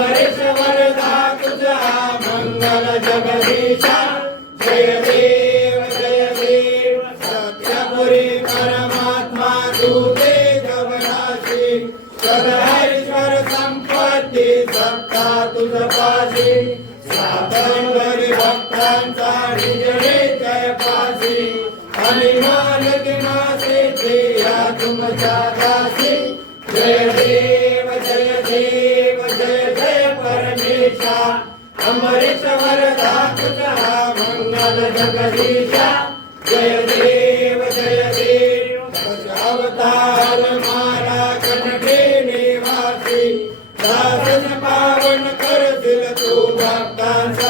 अमरेश्वर दा तुझा मंगल जगदीशा जय देव सत्यपुरी परमात्मा तुझे जगनाशी सदहरीश्वर संपत्ती सत्ता तुझ पाशी सातंगरी भक्तांचा निजडे जय पाशी अनिमान किमासे या तुमच्या दासी जय देव जय परमेशा अमरेश्वर दा तुझा मंगल जगदीशा जय देव अवतार मारा कनडे निवासी दासन पावन करतील तू भक्तांचा